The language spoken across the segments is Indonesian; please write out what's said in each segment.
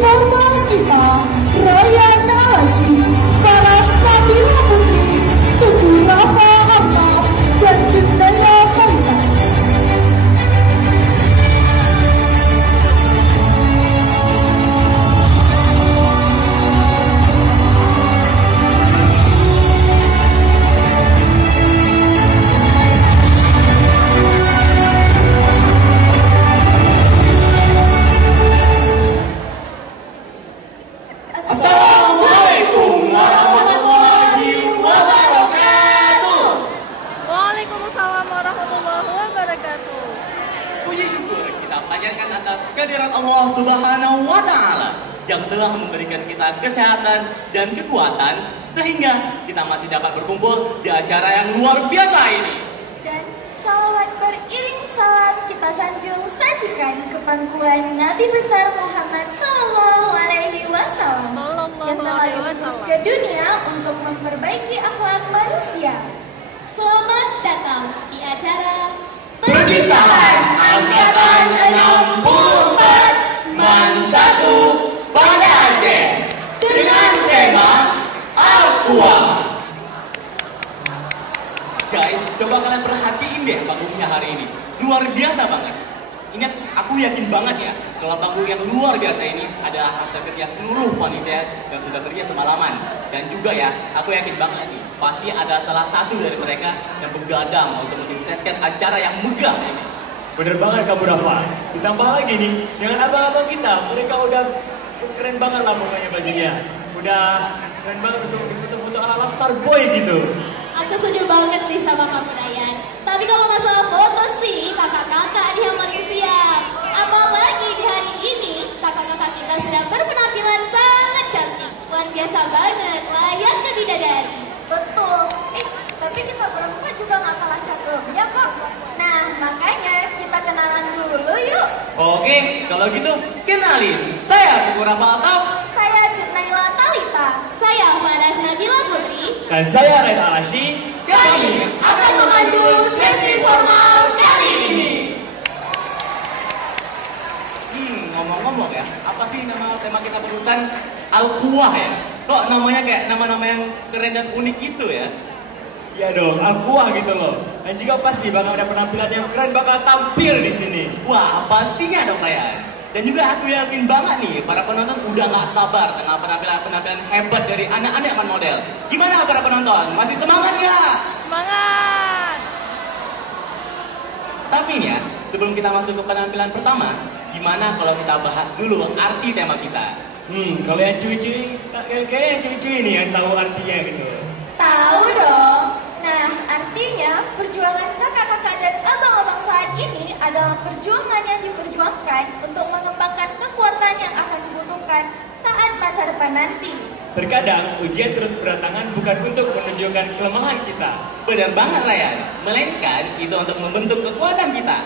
formal kita, Ryan Ashi, Faras Nabila Putri, Tugu Rafa Arnab, dan Jendela Kalita. Assalamualaikum warahmatullahi wabarakatuh. Waalaikumsalam warahmatullahi wabarakatuh. Puji syukur kita panjatkan atas kehadiran Allah Subhanahu wa Ta'ala yang telah memberikan kita kesehatan dan kekuatan sehingga kita masih dapat berkumpul di acara yang luar biasa ini. Dan salawat beriring salam kita sanjung sajikan ke pangkuan Nabi besar Muhammad Sallallahu Alaihi Wasallam yang telah diutus ke dunia untuk memperbaiki akhlak manusia. Selamat datang di acara Perpisahan Angkatan 64 Man 1 Banda Aceh dengan tema Al-Quwa. Guys, coba kalian perhatiin deh panggungnya hari ini. Luar biasa banget. Ingat, aku yakin banget ya kalau panggung yang luar biasa ini adalah hasil kerja seluruh panitia yang sudah kerja semalaman. Dan juga ya, aku yakin banget nih, pasti ada salah satu dari mereka yang begadang untuk menyukseskan acara yang megah ini. Bener banget kamu Rafa. Ditambah lagi nih dengan abang-abang kita, mereka udah keren banget lah pokoknya bajunya. Udah keren banget untuk foto-foto ala Star Boy gitu. Aku setuju banget sih sama kamu Ryan. Tapi kalau masalah foto sih kakak-kakak nih yang paling siap. Apalagi di hari ini kakak-kakak kita sudah berpenampilan sangat cantik. Luar biasa banget, layaknya bidadari. Betul. Tapi kita berempat juga gak kalah cakepnya kok. Nah makanya kita kenalan dulu yuk. Oke, kalau gitu kenalin. Saya Tugu Rafa Arnab. Saya Jutnaila Talita. Saya Faras Nabila Putri. Dan saya Ren Alashi. Kami akan memandu sesi formal kali ini. Ngomong-ngomong ya, apa sih nama tema kita barusan? Al-Quwa ya? Kok namanya kayak nama-nama yang keren dan unik gitu ya? Iya dong, Al-Quwa gitu loh. Dan juga pasti bakal ada penampilan yang keren bakal tampil di sini. Wah, pastinya dong Ryan. Dan juga aku yakin banget nih, para penonton udah gak sabar dengan penampilan-penampilan hebat dari anak-anak Man Model. Gimana para penonton? Masih semangat nggak? Semangat! Tapi nih ya, sebelum kita masuk ke penampilan pertama, gimana kalau kita bahas dulu arti tema kita? Kalau yang cuy-cuy, kayak yang cuy-cuy nih yang tahu artinya gitu. Tahu dong. Nah, artinya perjuangan kakak-kakak dan abang-abang saat ini adalah perjuangan yang diperjuangkan untuk mengembangkan kekuatan yang akan dibutuhkan saat masa depan nanti. Terkadang ujian terus berdatangan bukan untuk menunjukkan kelemahan kita. Benar banget Ryan, melainkan itu untuk membentuk kekuatan kita.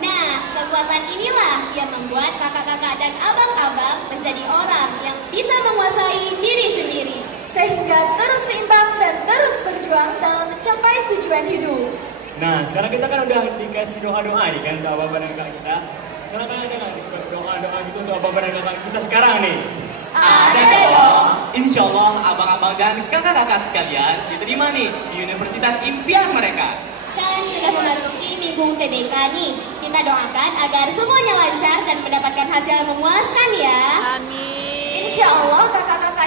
Nah, kekuatan inilah yang membuat kakak-kakak dan abang-abang menjadi orang yang bisa menguasai diri sendiri. Sehingga terus seimbang dan terus berjuang dalam mencapai tujuan hidup. Nah, sekarang kita kan udah dikasih doa-doa nih kan untuk abang dan kakak kita. Sekarang kan ada nggak doa-doa gitu untuk abang dan kakak kita sekarang nih? Ada dong. Insya Allah abang-abang dan kakak-kakak sekalian diterima nih di universitas impian mereka. Kan sudah memasuki minggu UTBK nih. Kita doakan agar semuanya lancar dan mendapatkan hasil yang memuaskan ya. Amin. Insya Allah kakak-kakak